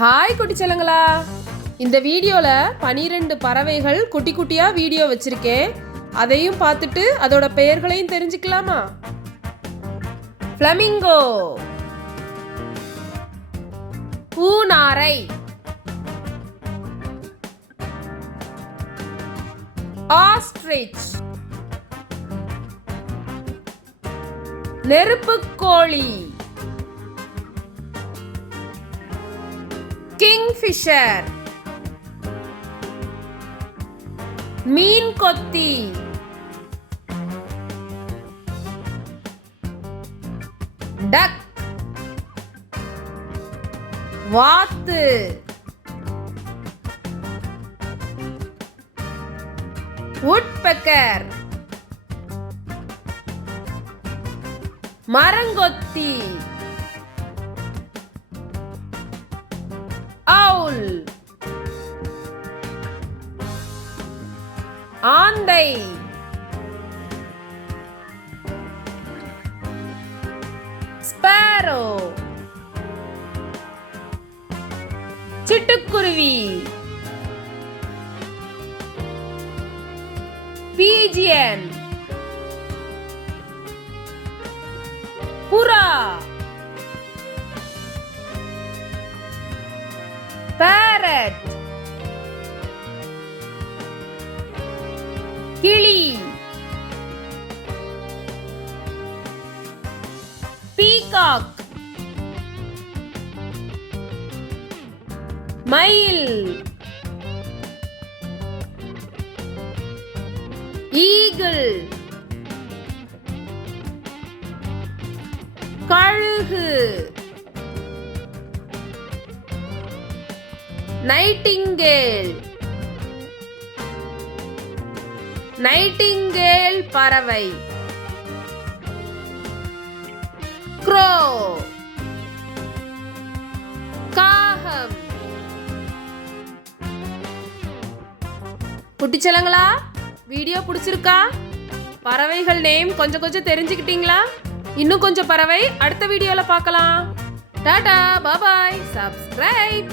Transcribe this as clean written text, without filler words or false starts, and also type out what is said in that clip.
Hi குட்டி செல்லங்களா, இந்த வீடியோவில் 12 பறவைகள் குட்டி குட்டியாக வீடியோ வச்சுருக்கேன். அதையும் பார்த்துட்டு அதோட பெயர்களையும் தெரிஞ்சுக்கலாமா? ஃப்ளமிங்கோ, பூநாரை, ஆஸ்ட்ரிச், நெருப்புக்கோழி, கிங்ஃபிஷர், மீன் கொத்தி, டக், வாத்து, woodpecker, மரங்கொத்தி, owl, ஆந்தை, ஸ்பேரோ, சிட்டுக்குருவி, பீஜியன், புறா, பேரட், கிளி, பீகாக், மயில், ஈகிள், கழுகு, நைட்டிங்கேல், நைட்டிங்கேல் பறவை, க்ரோ, காகம். குட்டிச்சலங்களா, வீடியோ பிடிச்சிருக்கா? பறவைகள் நேம் கொஞ்சம் கொஞ்சம் தெரிஞ்சுக்கிட்டீங்களா? இன்னும் கொஞ்சம் பறவை அடுத்த வீடியோல பார்க்கலாம். டாடா, பாய், சப்ஸ்கிரைப்.